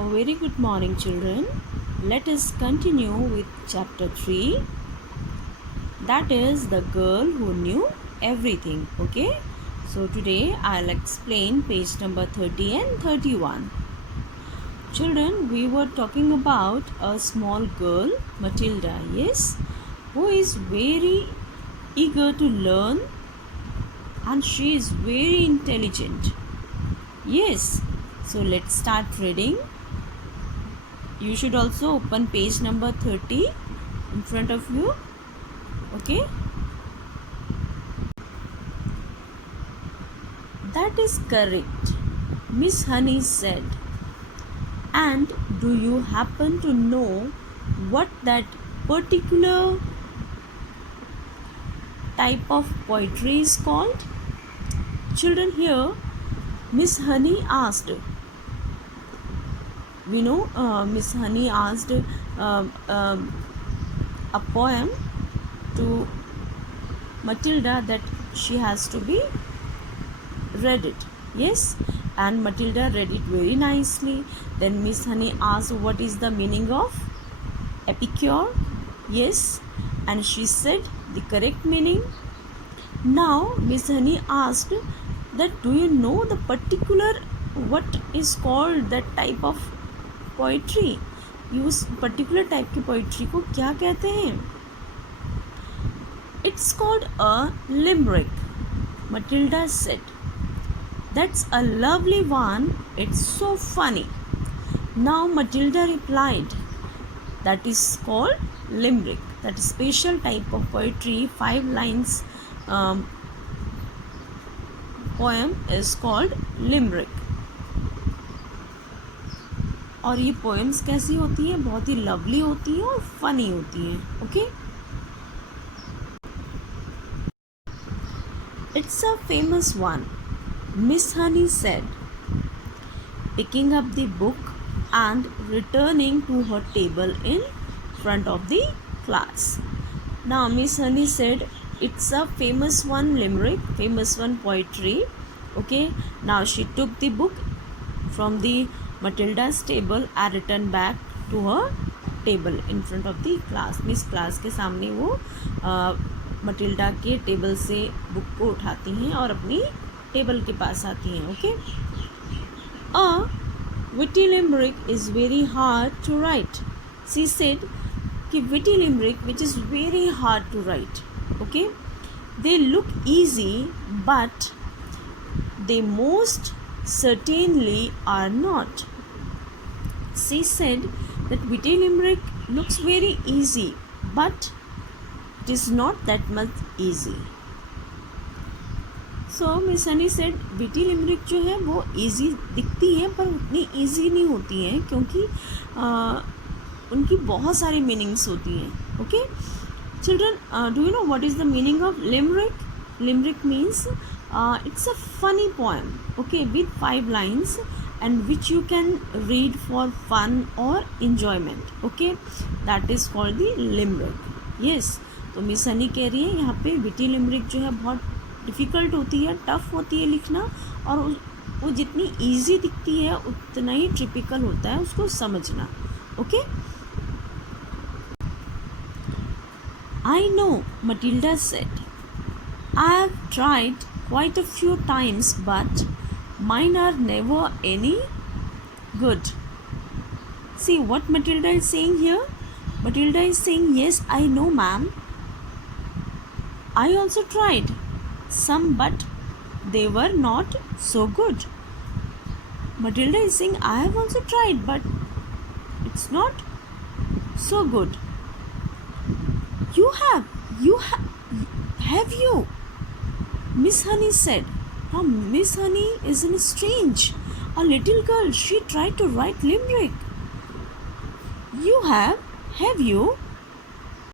A very good morning, children. Let us continue with chapter 3, that is the girl who knew everything. Okay, so today I'll explain page number 30 and 31. Children, we were talking about a small girl, Matilda, yes, who is very eager to learn and she is very intelligent. Yes, so let's start reading. You should also open page number 30 in front of you. Okay, that is correct, Miss Honey said. And do you happen to know what that particular type of poetry is called? Children, here Miss Honey asked. We know Miss Honey asked a poem to Matilda that she has to be read it. Yes, and Matilda read it very nicely. Then Miss Honey asked what is the meaning of epicure. Yes, and she said the correct meaning. Now Miss Honey asked that do you know the particular what is called that type of poetry? उस particular type की poetry को क्या कहते हैं? It's called a limerick, Matilda said. That's a lovely one. It's so funny. Now Matilda replied, that is called limerick. That special type of poetry, 5 lines poem is called limerick. और ये poems कैसी होती हैं? बहुत ही lovely होती हैं और funny होती हैं. Okay, it's a famous one, Miss Honey said, picking up the book and returning to her table in front of the class. Now Miss Honey said it's a famous one limerick, famous one poetry. Okay, now she took the book from the Matilda's table and returned back to her table in front of the class. Miss class के सामने वो Matilda के table से book को उठाती हैं और अपनी टेबल के पास आती हैं. Okay, a witty limerick is very hard to write. She said कि witty limerick which is very hard to write. Okay, they look easy but they most certainly are not. She said that witty limerick looks very easy but it is not that much easy. So Miss Honey said witty limerick जो है वो easy दिखती है पर उतनी easy नहीं होती हैं क्योंकि उनकी बहुत सारी meanings होती हैं. Okay, children, do you know what is the meaning of limerick? Limerick means it's a funny poem, okay, with 5 lines and which you can read for fun or enjoyment. Okay, that is called the limerick. Yes, तो miss Honey कह रही है यहाँ पे witty limerick जो है बहुत difficult होती है, टफ होती है लिखना और वो जितनी ईजी दिखती है उतना ही टिपिकल होता है उसको समझना. Okay, I know, Matilda said. I have tried quite a few times but mine are never any good. See what Matilda is saying here? Matilda is saying, yes, I know, ma'am. I also tried some but they were not so good. Matilda is saying, I have also tried but it's not so good. You have you? Miss Honey said. Now Miss Honey isn't strange. A little girl, she tried to write limerick. You have you?